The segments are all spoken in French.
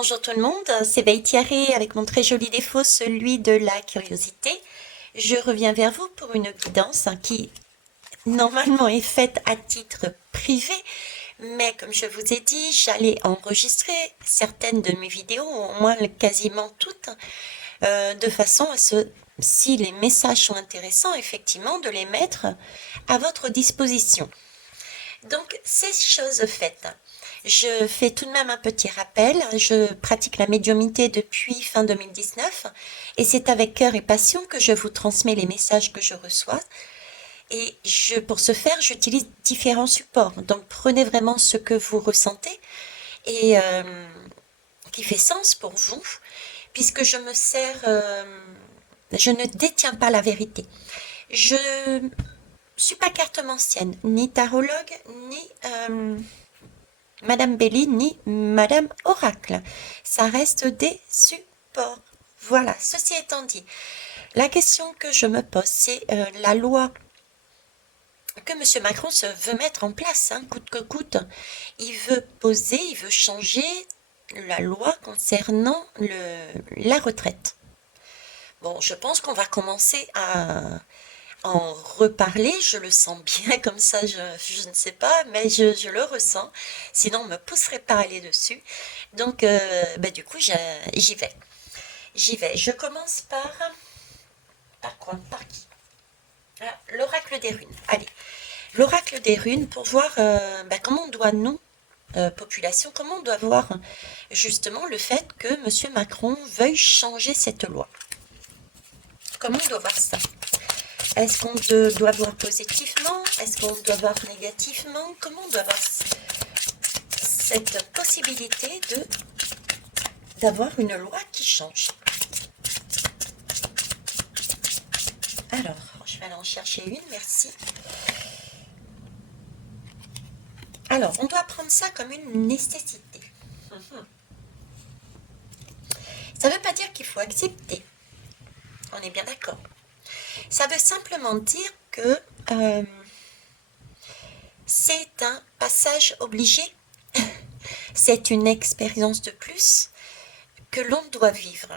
Bonjour tout le monde, c'est Baïtiaré avec mon très joli défaut, celui de la curiosité. Je reviens vers vous pour une guidance qui normalement est faite à titre privé, mais comme je vous ai dit, j'allais enregistrer certaines de mes vidéos, au moins quasiment toutes, de façon à ce, si les messages sont intéressants, effectivement, de les mettre à votre disposition. Donc, ces choses faites. Je fais tout de même un petit rappel. Je pratique la médiumnité depuis fin 2019 et c'est avec cœur et passion que je vous transmets les messages que je reçois. Et pour ce faire, j'utilise différents supports. Donc, prenez vraiment ce que vous ressentez et qui fait sens pour vous, puisque je me sers, je ne détiens pas la vérité. Je suis pas cartomancienne, ni tarologue, ni Madame Belly, ni Madame Oracle. Ça reste des supports. Voilà, ceci étant dit, la question que je me pose, c'est la loi que M. Macron se veut mettre en place, hein, coûte que coûte. Il veut poser, il veut changer la loi concernant la retraite. Bon, je pense qu'on va commencer à en reparler, je le sens bien comme ça, je ne sais pas, mais je le ressens, sinon on ne me pousserait pas à aller dessus. Donc, du coup, j'y vais. J'y vais. Je commence par quoi? Par qui? Ah, l'oracle des runes. Allez, l'oracle des runes pour voir comment on doit, nous, population, comment on doit voir justement le fait que M. Macron veuille changer cette loi. Comment on doit voir ça? Est-ce qu'on doit voir positivement? Est-ce qu'on doit voir négativement? Comment on doit voir cette possibilité d'avoir une loi qui change? Alors, je vais aller en chercher une, merci. Alors, on doit prendre ça comme une nécessité. Ça ne veut pas dire qu'il faut accepter. On est bien d'accord. Ça veut simplement dire que c'est un passage obligé. C'est une expérience de plus que l'on doit vivre.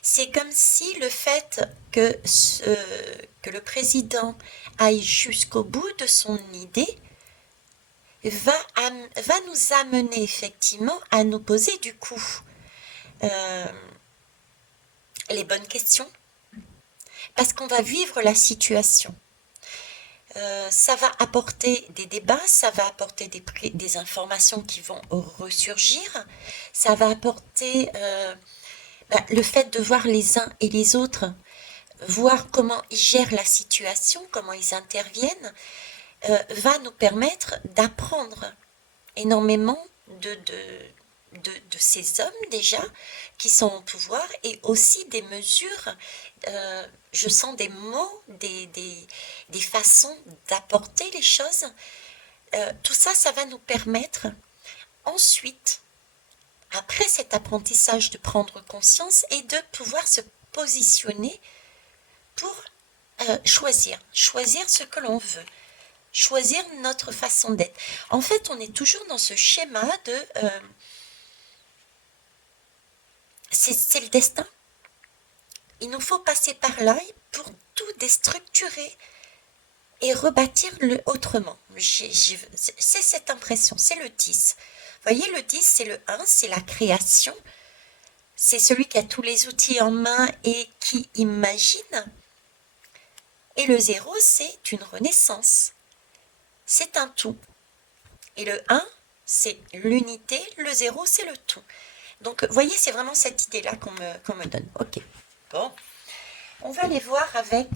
C'est comme si le fait que le président aille jusqu'au bout de son idée va nous amener effectivement à nous poser du coup les bonnes questions, parce qu'on va vivre la situation. Ça va apporter des débats, ça va apporter des informations qui vont ressurgir, ça va apporter le fait de voir les uns et les autres, voir comment ils gèrent la situation, comment ils interviennent, va nous permettre d'apprendre énormément de ces hommes déjà qui sont au pouvoir, et aussi des mesures, je sens des mots, des façons d'apporter les choses. Tout ça, ça va nous permettre ensuite, après cet apprentissage, de prendre conscience et de pouvoir se positionner pour choisir ce que l'on veut, choisir notre façon d'être. En fait, on est toujours dans ce schéma de c'est le destin. Il nous faut passer par là pour tout déstructurer et rebâtir autrement. C'est cette impression, c'est le 10. Vous voyez, le 10, c'est le 1, c'est la création. C'est celui qui a tous les outils en main et qui imagine. Et le 0, c'est une renaissance. C'est un tout. Et le 1, c'est l'unité. Le 0, c'est le tout. Donc, vous voyez, c'est vraiment cette idée-là qu'on me donne. Ok. Bon. On va aller voir avec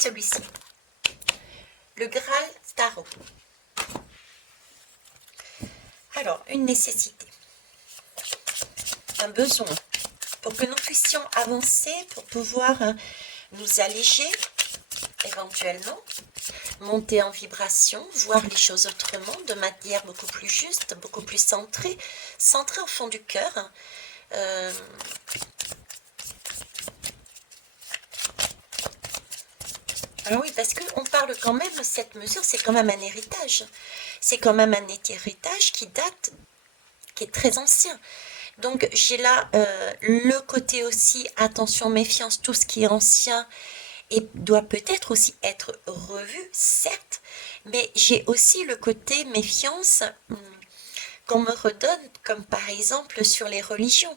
celui-ci. Le Graal Tarot. Alors, une nécessité. Un besoin. Pour que nous puissions avancer, pour pouvoir nous alléger, éventuellement, monter en vibration, voir les choses autrement, de manière beaucoup plus juste, beaucoup plus centrée au fond du cœur. Alors oui, parce qu'on parle quand même, cette mesure, c'est quand même un héritage. C'est quand même un héritage qui date qui est très ancien. Donc j'ai là le côté aussi attention, méfiance, tout ce qui est ancien et doit peut-être aussi être revu, certes, mais j'ai aussi le côté méfiance qu'on me redonne, comme par exemple sur les religions,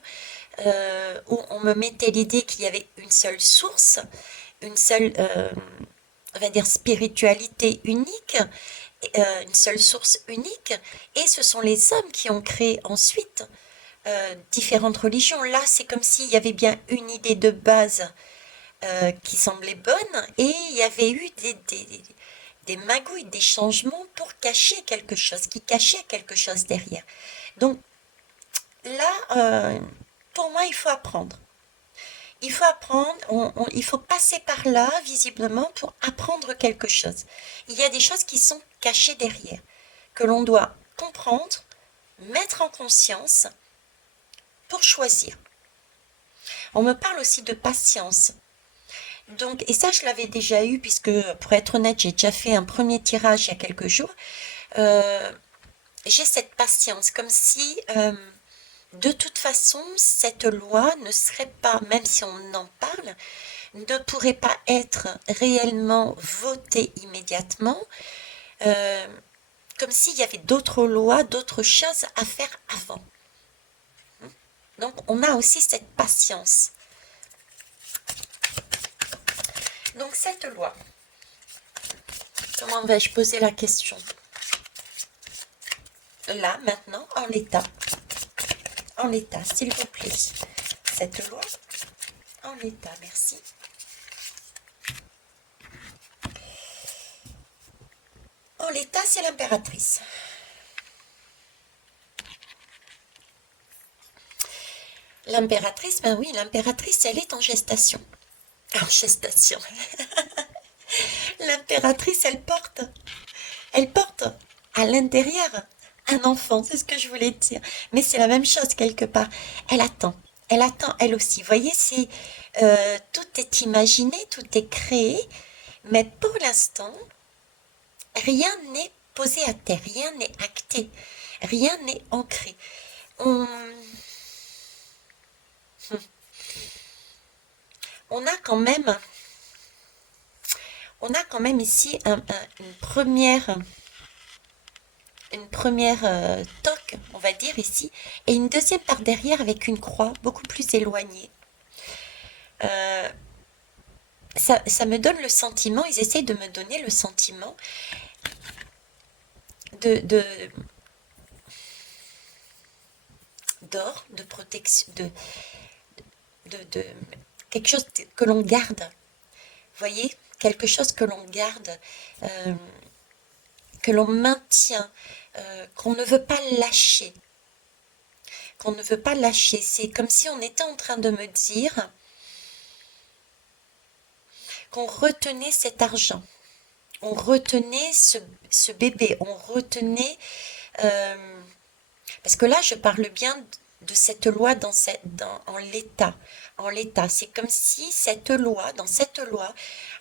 où on me mettait l'idée qu'il y avait une seule source, une seule, on va dire, spiritualité unique, une seule source unique, et ce sont les hommes qui ont créé ensuite différentes religions. Là, c'est comme s'il y avait bien une idée de base qui semblait bonne, et il y avait eu des magouilles, des changements pour cacher quelque chose, qui cachait quelque chose derrière. Donc là, pour moi, il faut apprendre. Il faut apprendre, il faut passer par là, visiblement, pour apprendre quelque chose. Il y a des choses qui sont cachées derrière, que l'on doit comprendre, mettre en conscience pour choisir. On me parle aussi de patience. Donc, et ça, je l'avais déjà eu, puisque, pour être honnête, j'ai déjà fait un premier tirage il y a quelques jours. J'ai cette patience, comme si, de toute façon, cette loi ne serait pas, même si on en parle, ne pourrait pas être réellement votée immédiatement, comme s'il y avait d'autres lois, d'autres choses à faire avant. Donc, on a aussi cette patience. Donc, cette loi, comment vais-je poser la question? Là, maintenant, en l'état, s'il vous plaît. Cette loi, en l'état, merci. En l'état, c'est l'impératrice. L'impératrice, ben oui, l'impératrice, elle est en gestation. En gestation. L'impératrice, elle porte à l'intérieur un enfant, c'est ce que je voulais dire. Mais c'est la même chose quelque part. Elle attend elle aussi. Vous voyez, tout est imaginé, tout est créé, mais pour l'instant, rien n'est posé à terre, rien n'est acté, rien n'est ancré. On, on a quand même, ici une première toque, on va dire ici, et une deuxième par derrière avec une croix beaucoup plus éloignée. Ça me donne le sentiment, ils essayent de me donner le sentiment d'or, de protection, de quelque chose que l'on garde. Vous voyez, quelque chose que l'on garde, que l'on maintient, qu'on ne veut pas lâcher. Qu'on ne veut pas lâcher. C'est comme si on était en train de me dire qu'on retenait cet argent. On retenait ce bébé. On retenait... parce que là, je parle bien de cette loi en l'état. En l'état. C'est comme si dans cette loi...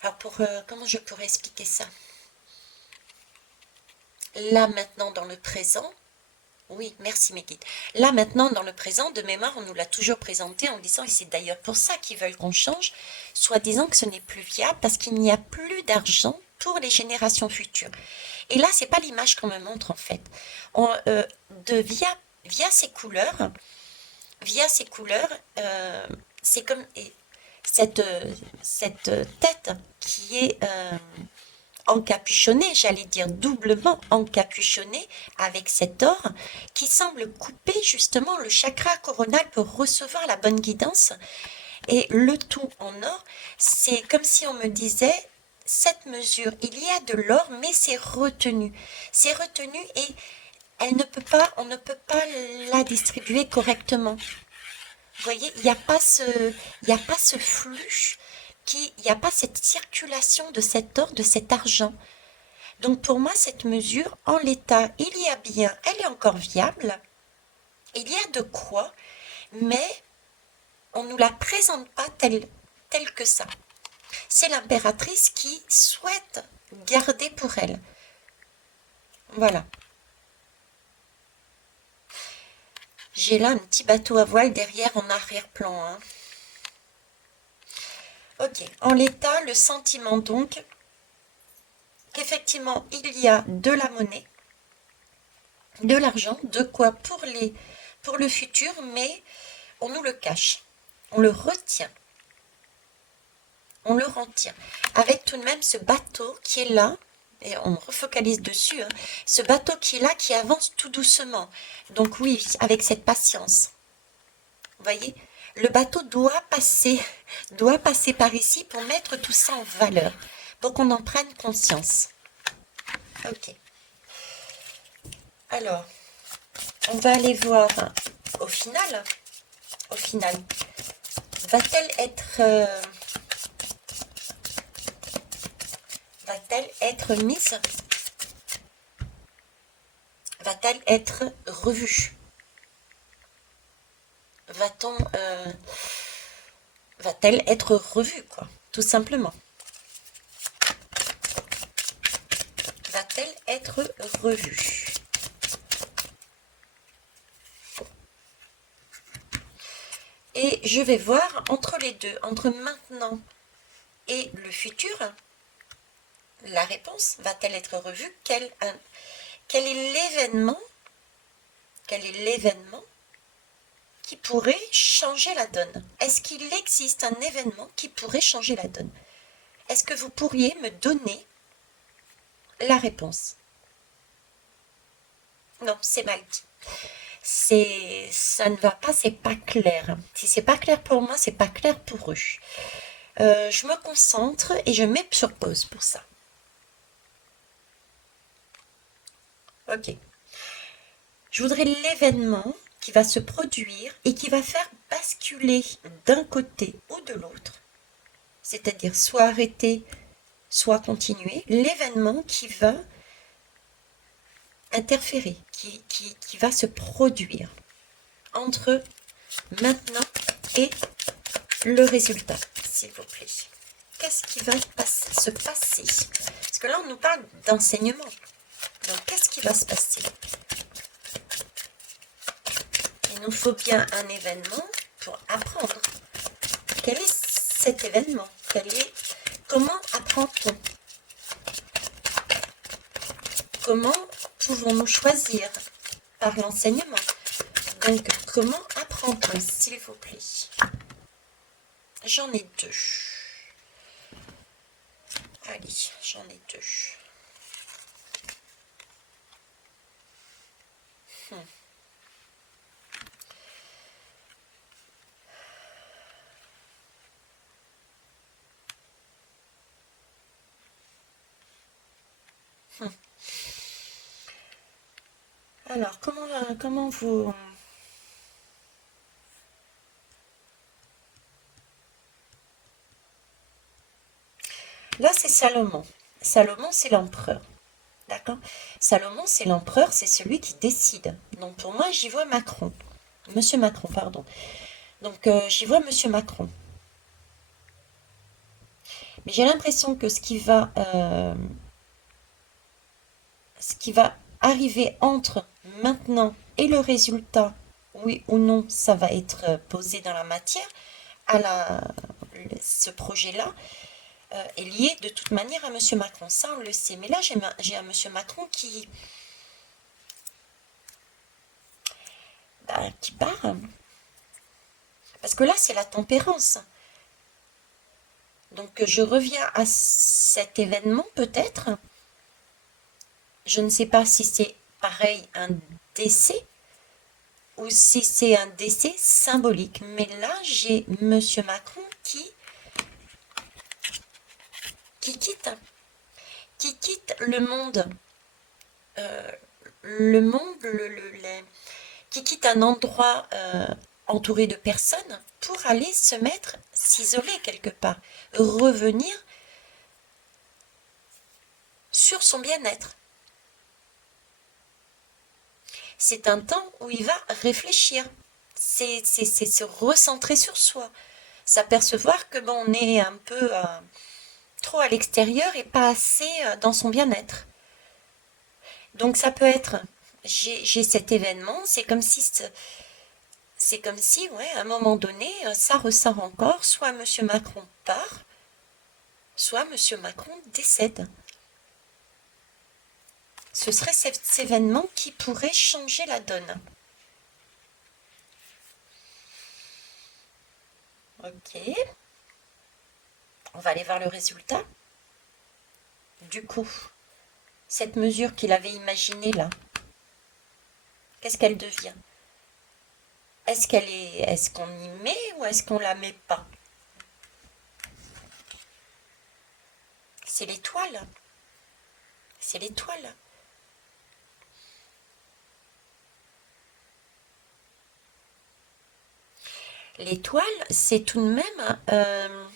Alors, comment je pourrais expliquer ça? Là, maintenant, dans le présent... Oui, merci mes guides. Là, maintenant, dans le présent, de mémoire, on nous l'a toujours présenté en disant, et c'est d'ailleurs pour ça qu'ils veulent qu'on change, soit disant que ce n'est plus viable parce qu'il n'y a plus d'argent pour les générations futures. Et là, c'est pas l'image qu'on me montre en fait. Via ces couleurs, c'est comme cette tête qui est encapuchonnée, j'allais dire doublement encapuchonnée avec cet or qui semble couper justement le chakra coronal pour recevoir la bonne guidance. Et le tout en or, c'est comme si on me disait, cette mesure, il y a de l'or, mais c'est retenu. C'est retenu et on ne peut pas la distribuer correctement. Vous voyez, il n'y a pas ce flux, il n'y a pas cette circulation de cet or, de cet argent. Donc pour moi, cette mesure, en l'état, il y a bien, elle est encore viable, il y a de quoi, mais on ne nous la présente pas telle que ça. C'est l'impératrice qui souhaite garder pour elle. Voilà. J'ai là un petit bateau à voile derrière en arrière-plan, hein. Ok, en l'état, le sentiment donc qu'effectivement il y a de la monnaie, de l'argent, de quoi pour le futur, mais on nous le cache, on le retient, on le retient, avec tout de même ce bateau qui est là, et on refocalise dessus, hein, ce bateau qui est là, qui avance tout doucement. Donc oui, avec cette patience. Vous voyez, le bateau doit passer par ici pour mettre tout ça en valeur, pour qu'on en prenne conscience. Ok. Alors, on va aller voir au final, va-t-elle être mise? Va-t-elle être revue? Va-t-elle être revue, quoi, tout simplement? Va-t-elle être revue? Et je vais voir entre les deux, entre maintenant et le futur, la réponse, va-t-elle être revue? Quel est l'événement qui pourrait changer la donne? Est-ce qu'il existe un événement qui pourrait changer la donne? Est-ce que vous pourriez me donner la réponse? Non, c'est mal dit. Ça ne va pas, c'est pas clair. Si c'est pas clair pour moi, c'est pas clair pour eux. Je me concentre et je mets sur pause pour ça. Ok. Je voudrais l'événement qui va se produire et qui va faire basculer d'un côté ou de l'autre, c'est-à-dire soit arrêter, soit continuer, l'événement qui va interférer, qui va se produire entre maintenant et le résultat, s'il vous plaît. Qu'est-ce qui va se passer? Parce que là, on nous parle d'enseignement. Donc, qu'est-ce qui va se passer? Il nous faut bien un événement pour apprendre. Quel est cet événement? Comment apprend-on? Comment pouvons-nous choisir par l'enseignement? Donc, comment apprend-on, s'il vous plaît? J'en ai deux. Allez, j'en ai deux. Alors, comment vous... Là, c'est Salomon. Salomon, c'est l'empereur. D'accord? Salomon, c'est l'empereur, c'est celui qui décide. Donc, pour moi, j'y vois Macron. Monsieur Macron, pardon. Donc, j'y vois Monsieur Macron. Mais j'ai l'impression que ce qui va arriver entre maintenant et le résultat, oui ou non, ça va être posé dans la matière, ce projet-là est lié de toute manière à Monsieur Macron. Ça, on le sait. Mais là, j'ai un Monsieur Macron qui part. Parce que là, c'est la tempérance. Donc, je reviens à cet événement, peut-être. Je ne sais pas si c'est pareil un décès ou si c'est un décès symbolique. Mais là, j'ai Monsieur Macron qui quitte le monde, qui quitte un endroit entouré de personnes pour aller s'isoler quelque part, revenir sur son bien-être. C'est un temps où il va réfléchir, c'est se recentrer sur soi, s'apercevoir que bon, on est un peu trop à l'extérieur et pas assez dans son bien-être. Donc ça peut être, j'ai cet événement, c'est comme si C'est comme si, ouais, à un moment donné, ça ressort encore, soit M. Macron part, soit M. Macron décède. Ce serait cet événement qui pourrait changer la donne. Ok. On va aller voir le résultat. Du coup, cette mesure qu'il avait imaginée là, qu'est-ce qu'elle devient? Est-ce qu'on y met ou est-ce qu'on la met pas? C'est l'étoile. C'est l'étoile. L'étoile, c'est tout de même,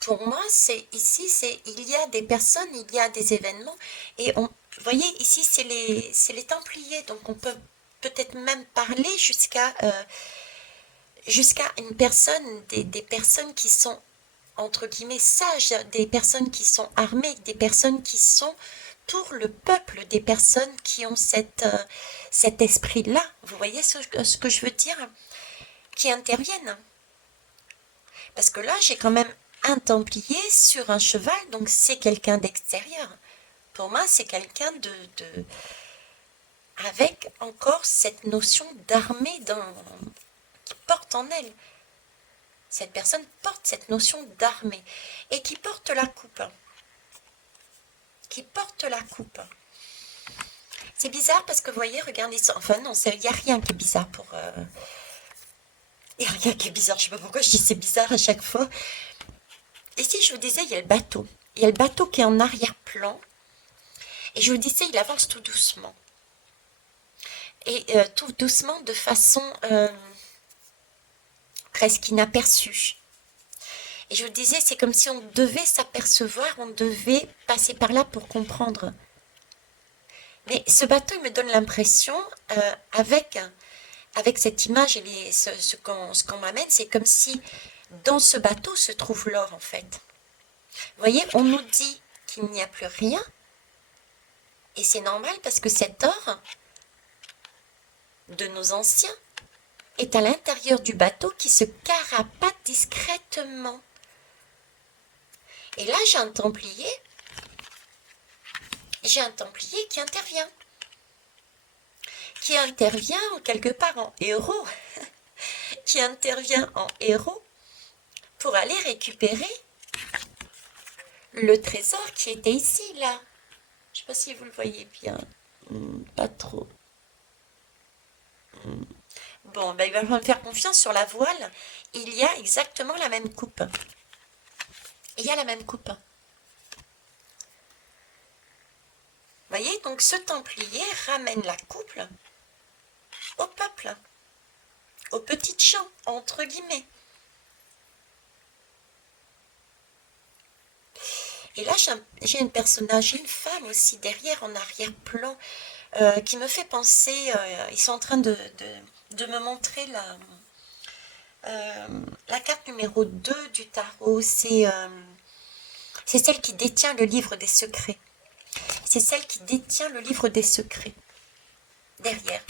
pour moi, il y a des personnes, il y a des événements, et vous voyez, ici, c'est les Templiers, donc on peut peut-être même parler jusqu'à une personne, des personnes qui sont entre guillemets sages, des personnes qui sont armées, des personnes qui sont pour le peuple, des personnes qui ont cet esprit-là. Vous voyez ce que je veux dire? Qui interviennent. Parce que là, j'ai quand même un Templier sur un cheval, donc c'est quelqu'un d'extérieur. Pour moi, c'est quelqu'un avec encore cette notion d'armée qui porte en elle. Cette personne porte cette notion d'armée et qui porte la coupe. Qui porte la coupe. C'est bizarre parce que vous voyez, regardez ça. Enfin non, il n'y a rien qui est bizarre pour... Il n'y a rien qui est bizarre, je ne sais pas pourquoi je dis c'est bizarre à chaque fois. Ici, je vous disais, il y a le bateau. Il y a le bateau qui est en arrière-plan. Et je vous disais, il avance tout doucement. Et tout doucement de façon presque inaperçue. Et je vous disais, c'est comme si on devait s'apercevoir, on devait passer par là pour comprendre. Mais ce bateau, il me donne l'impression, avec cette image et ce qu'on m'amène, c'est comme si dans ce bateau se trouve l'or en fait. Vous voyez, on nous dit qu'il n'y a plus rien, et c'est normal parce que cet or de nos anciens est à l'intérieur du bateau qui se carapate discrètement. Et là, j'ai un Templier qui intervient. Qui intervient quelque part en héros. Qui intervient en héros pour aller récupérer le trésor qui était ici, là. Je ne sais pas si vous le voyez bien. Pas trop. Bon, ben, il va me faire confiance sur la voile. Il y a exactement la même coupe. Il y a la même coupe. Vous voyez, donc ce Templier ramène la couple au peuple, aux petites gens, entre guillemets. Et là, j'ai un personnage, une femme aussi derrière, en arrière-plan, qui me fait penser, ils sont en train de me montrer la carte numéro 2 du tarot. C'est celle qui détient le livre des secrets. C'est celle qui détient le livre des secrets. Derrière.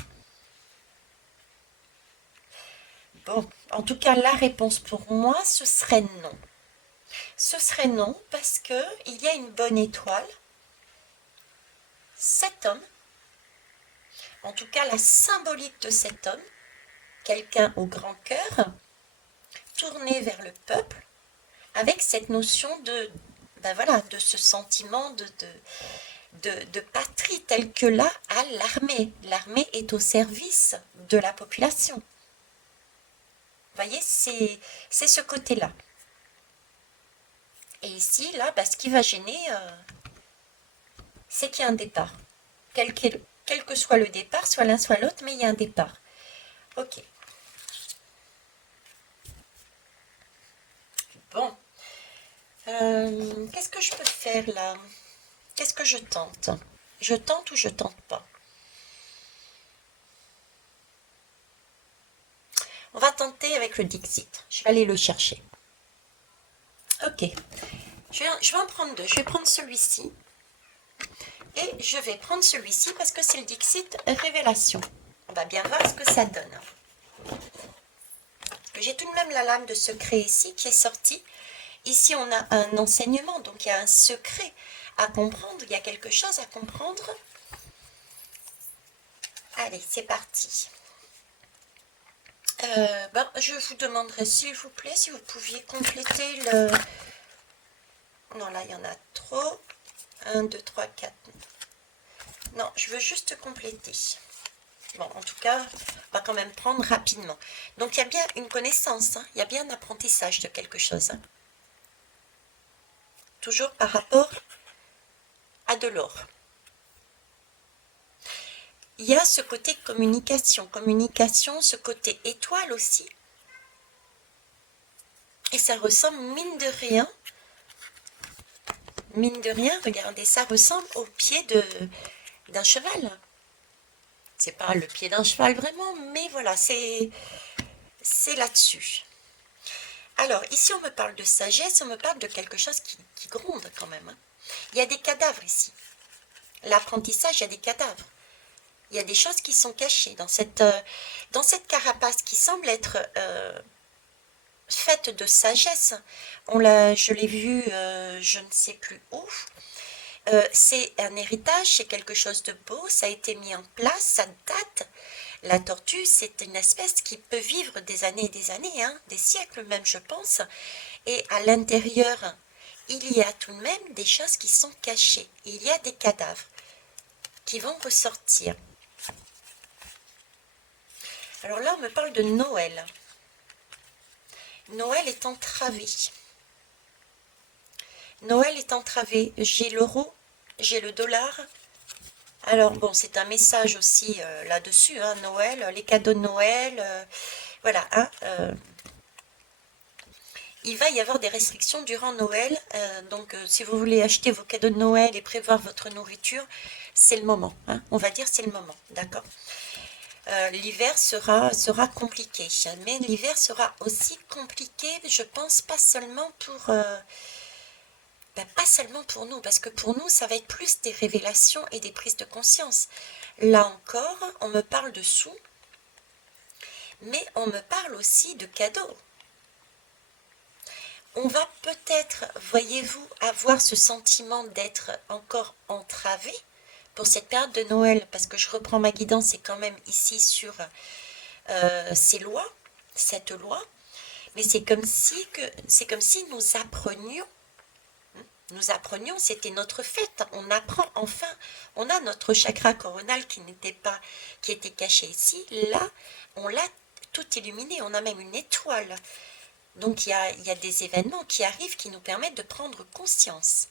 Bon, en tout cas, la réponse pour moi, ce serait non. Ce serait non parce que il y a une bonne étoile. Cet homme, en tout cas la symbolique de cet homme, quelqu'un au grand cœur, tourné vers le peuple, avec cette notion de, ben voilà, de ce sentiment de patrie tel que là à l'armée. L'armée est au service de la population. Vous voyez, c'est ce côté-là. Et ici, là, bah, ce qui va gêner, c'est qu'il y a un départ. Quel que soit le départ, soit l'un soit l'autre, mais il y a un départ. Ok. Bon. Qu'est-ce que je peux faire là? Qu'est-ce que je tente? Je tente ou je tente pas? On va tenter avec le Dixit. Je vais aller le chercher. Ok. Je vais en prendre deux. Je vais prendre celui-ci. Et je vais prendre celui-ci parce que c'est le Dixit Révélation. On va bien voir ce que ça donne. J'ai tout de même la lame de secret ici qui est sortie. Ici, on a un enseignement, donc il y a un secret à comprendre, il y a quelque chose à comprendre. Allez, c'est parti. Je vous demanderai, s'il vous plaît, si vous pouviez compléter le... Non, là, il y en a trop. 1, 2, 3, 4. Non, je veux juste compléter. Bon, en tout cas, on va quand même prendre rapidement. Donc, il y a bien une connaissance, hein, il y a bien un apprentissage de quelque chose. Hein. Toujours par rapport à de l'or. Il y a ce côté communication, ce côté étoile aussi. Et ça ressemble, mine de rien, regardez, ça ressemble au pied d'un cheval. C'est pas le pied d'un cheval vraiment, mais voilà, c'est là-dessus. Alors, ici, on me parle de sagesse, on me parle de quelque chose qui gronde quand même. Hein. Il y a des cadavres ici. L'apprentissage, il y a des cadavres. Il y a des choses qui sont cachées dans cette carapace qui semble être faite de sagesse. Je l'ai vu, je ne sais plus où. C'est un héritage, c'est quelque chose de beau, ça a été mis en place, ça date. La tortue, c'est une espèce qui peut vivre des années et des années, hein, des siècles même, je pense. Et à l'intérieur, il y a tout de même des choses qui sont cachées. Il y a des cadavres qui vont ressortir. Alors là, on me parle de Noël. Noël est entravé. Noël est entravé. J'ai l'euro, j'ai le dollar. Alors bon, c'est un message aussi là-dessus, hein, Noël, les cadeaux de Noël, voilà. Hein, il va y avoir des restrictions durant Noël, donc si vous voulez acheter vos cadeaux de Noël et prévoir votre nourriture, c'est le moment. Hein, on va dire c'est le moment, d'accord. L'hiver sera compliqué, mais l'hiver sera aussi compliqué, je pense, pas seulement pas seulement pour nous, parce que pour nous, ça va être plus des révélations et des prises de conscience. Là encore, on me parle de sous, mais on me parle aussi de cadeaux. On va peut-être, voyez-vous, avoir ce sentiment d'être encore entravé pour cette période de Noël, parce que je reprends ma guidance, c'est quand même ici sur cette loi, mais c'est comme si nous apprenions, c'était notre fête, on apprend enfin, on a notre chakra coronal qui était caché ici, là, on l'a tout illuminé, on a même une étoile. Donc il y a des événements qui arrivent qui nous permettent de prendre conscience.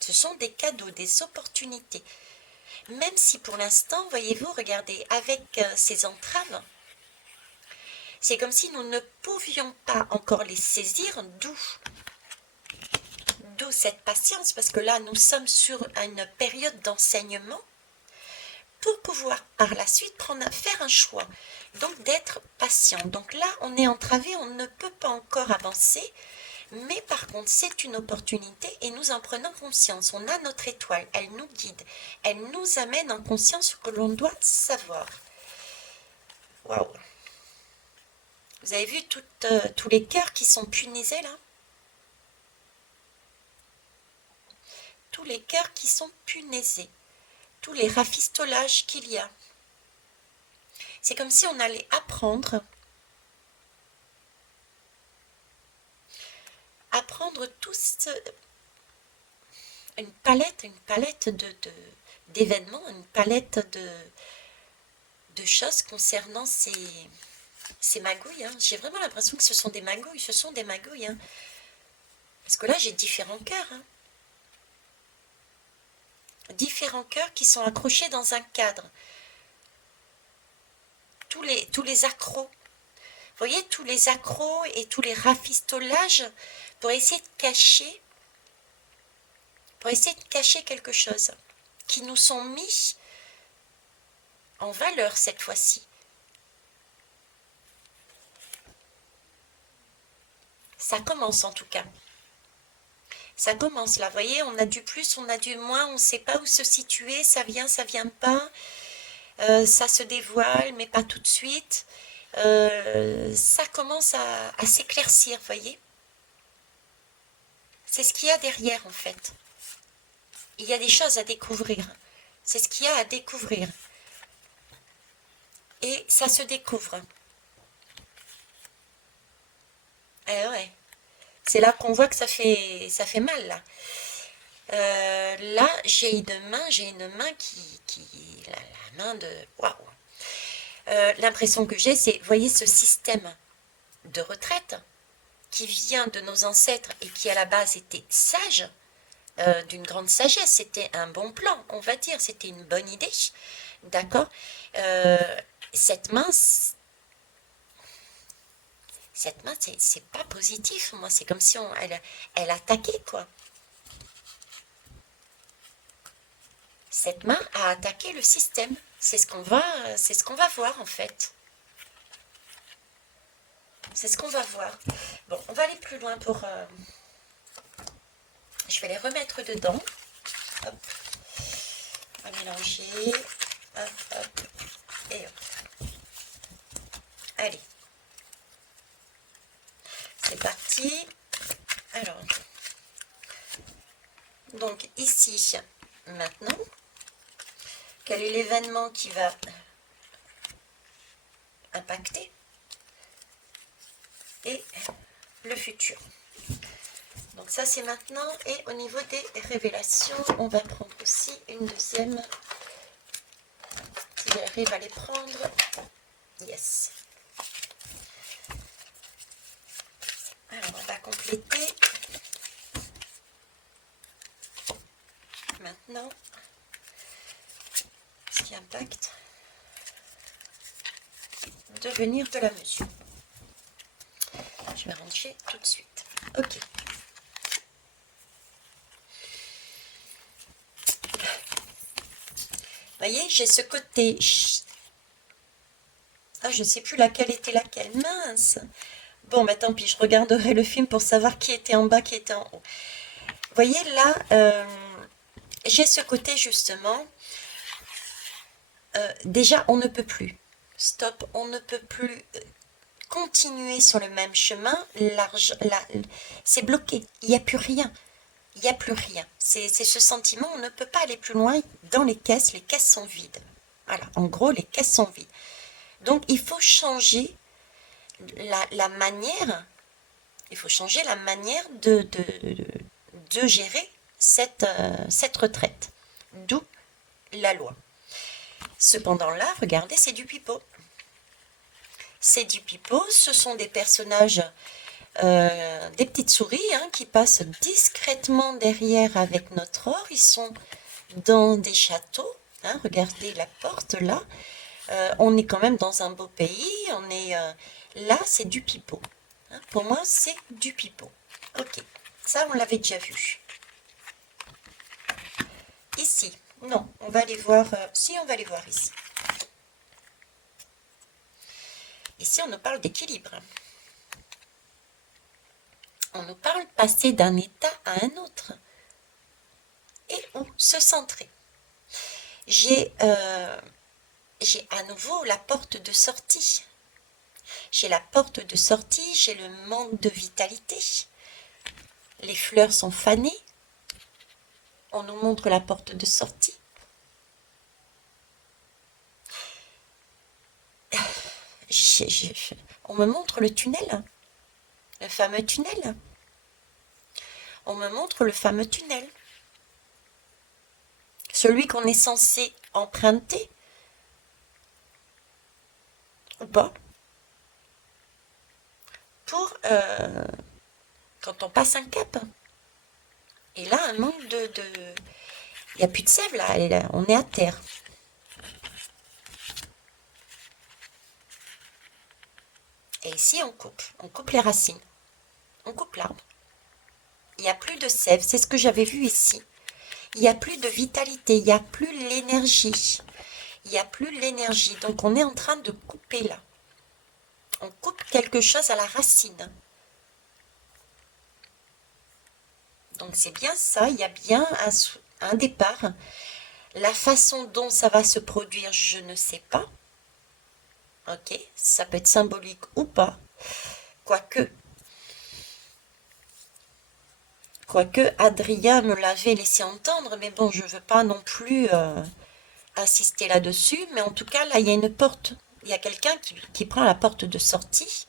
Ce sont des cadeaux, des opportunités. Même si pour l'instant, voyez-vous, regardez, avec ces entraves, c'est comme si nous ne pouvions pas encore les saisir, d'où cette patience, parce que là, nous sommes sur une période d'enseignement pour pouvoir par la suite faire un choix. Donc d'être patient. Donc là, on est entravé, on ne peut pas encore avancer, mais par contre, c'est une opportunité et nous en prenons conscience. On a notre étoile, elle nous guide, elle nous amène en conscience ce que l'on doit savoir. Waouh! Vous avez vu tous les cœurs qui sont punaisés là? Tous les cœurs qui sont punaisés, tous les rafistolages qu'il y a. C'est comme si on allait apprendre tous une palette d'événements, une palette de choses concernant ces magouilles. Hein. J'ai vraiment l'impression que ce sont des magouilles. Hein. Parce que là, j'ai différents cœurs. Hein. Différents cœurs qui sont accrochés dans un cadre. Tous les accros. Vous voyez, tous les accros et tous les rafistolages pour essayer de cacher quelque chose qui nous sont mis en valeur cette fois-ci. Ça commence en tout cas. Ça commence là, vous voyez, on a du plus, on a du moins, on ne sait pas où se situer, ça vient pas, ça se dévoile, mais pas tout de suite. ça commence à s'éclaircir, voyez. C'est ce qu'il y a derrière, en fait. Il y a des choses à découvrir. C'est ce qu'il y a à découvrir. Et ça se découvre. Eh ouais. C'est là qu'on voit que ça fait mal, là. Là, j'ai une main la main de... Waouh. L'impression que j'ai, c'est, voyez ce système de retraite qui vient de nos ancêtres et qui à la base était sage, d'une grande sagesse, c'était un bon plan, on va dire, c'était une bonne idée, d'accord. Euh, cette main, c'est pas positif, moi, c'est comme si elle attaquait, quoi. Cette main a attaqué le système. C'est ce qu'on va voir en fait. C'est ce qu'on va voir. Bon, on va aller plus loin pour. Je vais les remettre dedans. Hop. On va mélanger. Hop, hop. Et hop. Allez. C'est parti. Alors. Donc ici, maintenant, quel est l'événement qui va impacter et le futur. Donc ça c'est maintenant, et au niveau des révélations, on va prendre aussi une deuxième qui arrive à les prendre. Yes. Alors on va compléter maintenant ce qui impacte devenir de la mesure. Je vais ranger tout de suite. Ok. Vous voyez, j'ai ce côté... Ah, je ne sais plus laquelle était laquelle. Mince. Bon, bah tant pis, je regarderai le film pour savoir qui était en bas, qui était en haut. Vous voyez, là, j'ai ce côté justement... déjà, on ne peut plus. Stop, on ne peut plus continuer sur le même chemin. C'est bloqué. Il n'y a plus rien. Il n'y a plus rien. C'est ce sentiment, on ne peut pas aller plus loin dans les caisses sont vides. Voilà, en gros, les caisses sont vides. Donc, il faut changer la manière, il faut changer la manière de gérer cette retraite. D'où la loi. Cependant là, regardez, c'est du pipeau. C'est du pipeau, ce sont des personnages... des petites souris qui passent discrètement derrière avec notre or. Ils sont dans des châteaux. Regardez la porte là. On est quand même dans un beau pays. On est là, c'est du pipeau. Pour moi, c'est du pipeau. Ok, ça on l'avait déjà vu. Ici, non, on va aller voir. Si, on va aller voir ici. Ici, on nous parle d'équilibre. On nous parle de passer d'un état à un autre. Et où se centrer. J'ai à nouveau la porte de sortie. J'ai la porte de sortie, j'ai le manque de vitalité. Les fleurs sont fanées. On nous montre la porte de sortie. On me montre le tunnel. Le fameux tunnel. On me montre le fameux tunnel. Celui qu'on est censé emprunter. Ou pas. Pour quand on passe un cap. Et là, un manque de... Il n'y a plus de sève là, on est à terre. Et ici, on coupe les racines. On coupe l'arbre. Il n'y a plus de sève, c'est ce que j'avais vu ici. Il n'y a plus de vitalité, il n'y a plus l'énergie. Il n'y a plus l'énergie, donc on est en train de couper là. On coupe quelque chose à la racine. Donc c'est bien ça, il y a bien un départ. La façon dont ça va se produire, je ne sais pas. Ok, ça peut être symbolique ou pas. Quoique, quoique Adrien me l'avait laissé entendre, mais bon, je ne veux pas non plus insister là-dessus. Mais en tout cas, là, il y a une porte. Il y a quelqu'un qui prend la porte de sortie,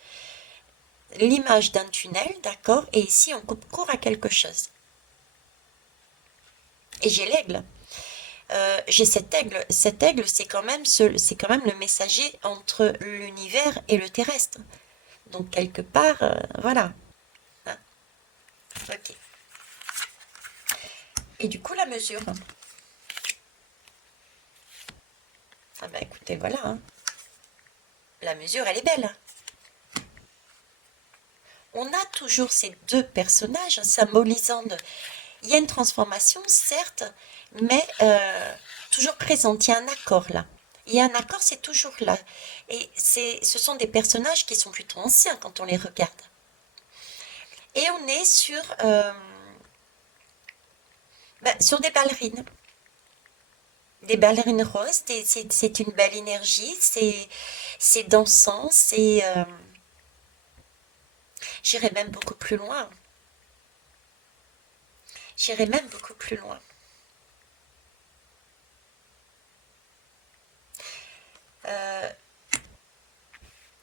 l'image d'un tunnel, d'accord, et ici, on coupe court à quelque chose. Et j'ai l'aigle. J'ai cet aigle. Cet aigle, c'est quand même le messager entre l'univers et le terrestre. Donc, quelque part, voilà. Hein, ok. Et du coup, la mesure. Ah ben écoutez, voilà, hein. La mesure, elle est belle. On a toujours ces deux personnages symbolisant il y a une transformation, certes, mais toujours présente. Il y a un accord là. Il y a un accord, c'est toujours là. Et ce sont des personnages qui sont plutôt anciens quand on les regarde. Et on est sur des ballerines. Des ballerines roses, c'est une belle énergie, c'est dansant, j'irais même beaucoup plus loin. J'irais même beaucoup plus loin. Euh,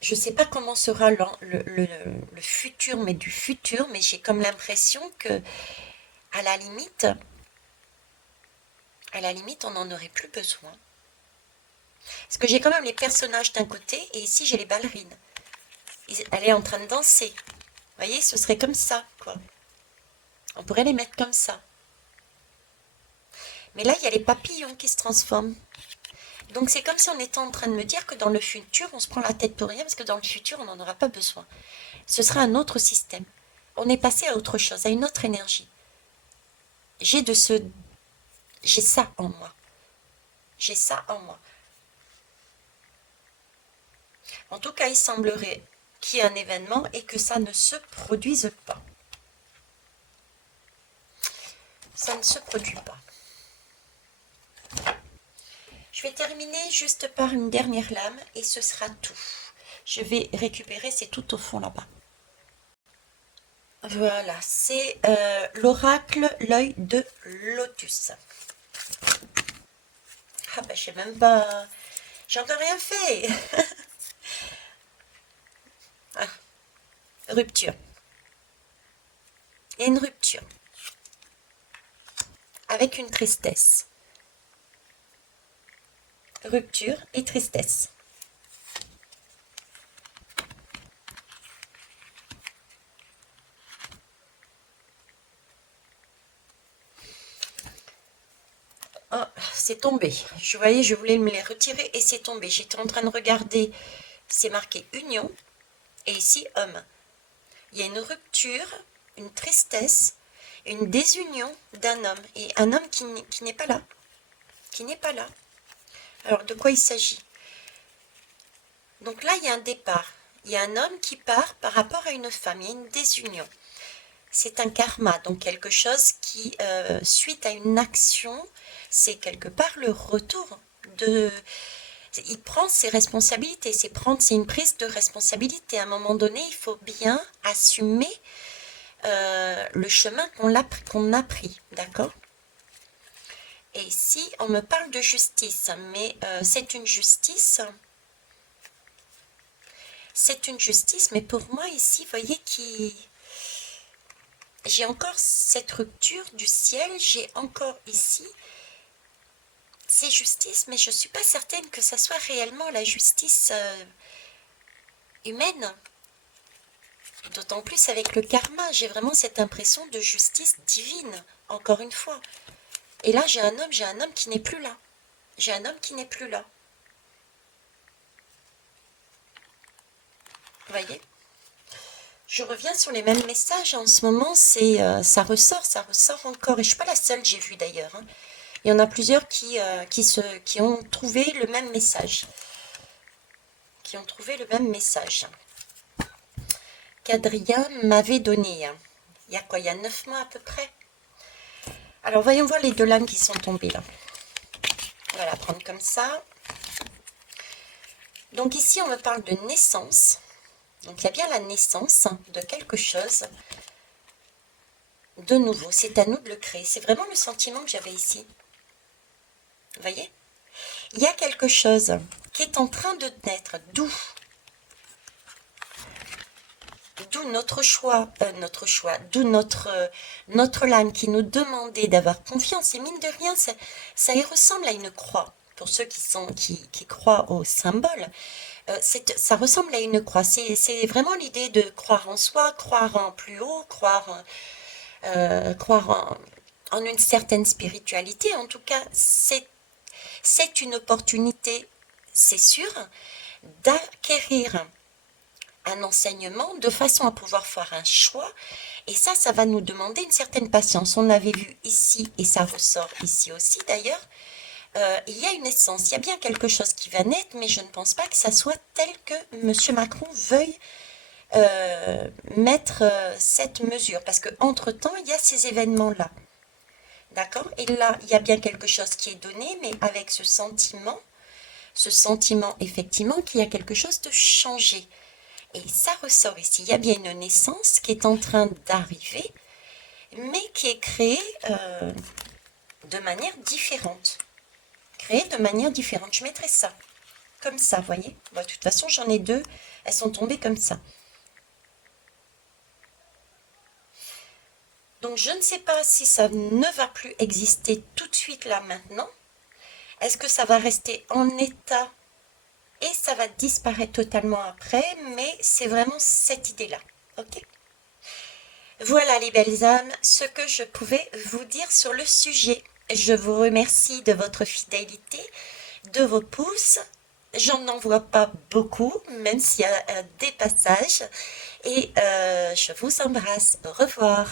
je ne sais pas comment sera le futur, mais du futur, mais j'ai comme l'impression que, à la limite, à la limite, on n'en aurait plus besoin. Parce que j'ai quand même les personnages d'un côté, et ici j'ai les ballerines. Elle est en train de danser. Vous voyez, ce serait comme ça, quoi. On pourrait les mettre comme ça. Mais là, il y a les papillons qui se transforment. Donc c'est comme si on était en train de me dire que dans le futur, on se prend la tête pour rien, parce que dans le futur, on n'en aura pas besoin. Ce sera un autre système. On est passé à autre chose, à une autre énergie. J'ai de ce, j'ai ça en moi. J'ai ça en moi. En tout cas, il semblerait qu'il y ait un événement et que ça ne se produise pas. Ça ne se produit pas. Je vais terminer juste par une dernière lame et ce sera tout. Je vais récupérer, c'est tout au fond là-bas. Voilà, c'est l'oracle, l'œil de lotus. Ah bah je sais même pas, j'ai encore rien fait. Ah, rupture. Il y a une rupture avec une tristesse. Rupture et tristesse. Oh, c'est tombé. Je voyais, je voulais me les retirer et c'est tombé. J'étais en train de regarder, c'est marqué union et ici homme. Il y a une rupture, une tristesse, une désunion d'un homme et un homme qui n'est pas là. Qui n'est pas là. Alors de quoi il s'agit? Donc là, il y a un départ. Il y a un homme qui part par rapport à une femme. Il y a une désunion. C'est un karma, donc quelque chose qui, suite à une action, c'est quelque part le retour de... Il prend ses responsabilités, c'est une prise de responsabilité. À un moment donné, il faut bien assumer le chemin qu'on a pris, d'accord? Et ici, on me parle de justice, mais c'est une justice, mais pour moi ici, vous voyez, j'ai encore cette rupture du ciel, j'ai encore ici, c'est justice, mais je ne suis pas certaine que ça soit réellement la justice humaine. D'autant plus avec le karma, j'ai vraiment cette impression de justice divine, encore une fois. Et là, j'ai un homme qui n'est plus là. J'ai un homme qui n'est plus là. Vous voyez? Je reviens sur les mêmes messages. En ce moment, ça ressort encore. Et je ne suis pas la seule, j'ai vu d'ailleurs, hein. Il y en a plusieurs qui ont trouvé le même message. Qui ont trouvé le même message qu'Adrien m'avait donné. Il y a quoi? Il y a 9 mois à peu près. Alors, voyons voir les deux lames qui sont tombées là. On va la prendre comme ça. Donc ici, on me parle de naissance. Donc il y a bien la naissance de quelque chose de nouveau. C'est à nous de le créer. C'est vraiment le sentiment que j'avais ici. Vous voyez? Il y a quelque chose qui est en train de naître. D'où notre lame qui nous demandait d'avoir confiance. Et mine de rien, ça y ressemble à une croix. Pour ceux qui croient au symbole, ça ressemble à une croix. C'est vraiment l'idée de croire en soi, croire en plus haut, croire en une certaine spiritualité. En tout cas, c'est une opportunité, c'est sûr, d'acquérir un enseignement de façon à pouvoir faire un choix. Et ça va nous demander une certaine patience. On l'avait vu ici et ça ressort ici aussi d'ailleurs. Il y a une essence, il y a bien quelque chose qui va naître, mais je ne pense pas que ça soit tel que M. Macron veuille mettre cette mesure. Parce qu'entre-temps, il y a ces événements-là. D'accord? Et là, il y a bien quelque chose qui est donné, mais avec ce sentiment effectivement qu'il y a quelque chose de changé. Et ça ressort ici. Il y a bien une naissance qui est en train d'arriver, mais qui est créée de manière différente. Créée de manière différente. Je mettrai ça comme ça, vous voyez. Bon, de toute façon, j'en ai deux. Elles sont tombées comme ça. Donc, je ne sais pas si ça ne va plus exister tout de suite là maintenant. Est-ce que ça va rester en état et ça va disparaître totalement après, mais c'est vraiment cette idée-là. Ok? Voilà les belles âmes, ce que je pouvais vous dire sur le sujet. Je vous remercie de votre fidélité, de vos pouces. J'en envoie pas beaucoup, même s'il y a des passages. Et je vous embrasse. Au revoir.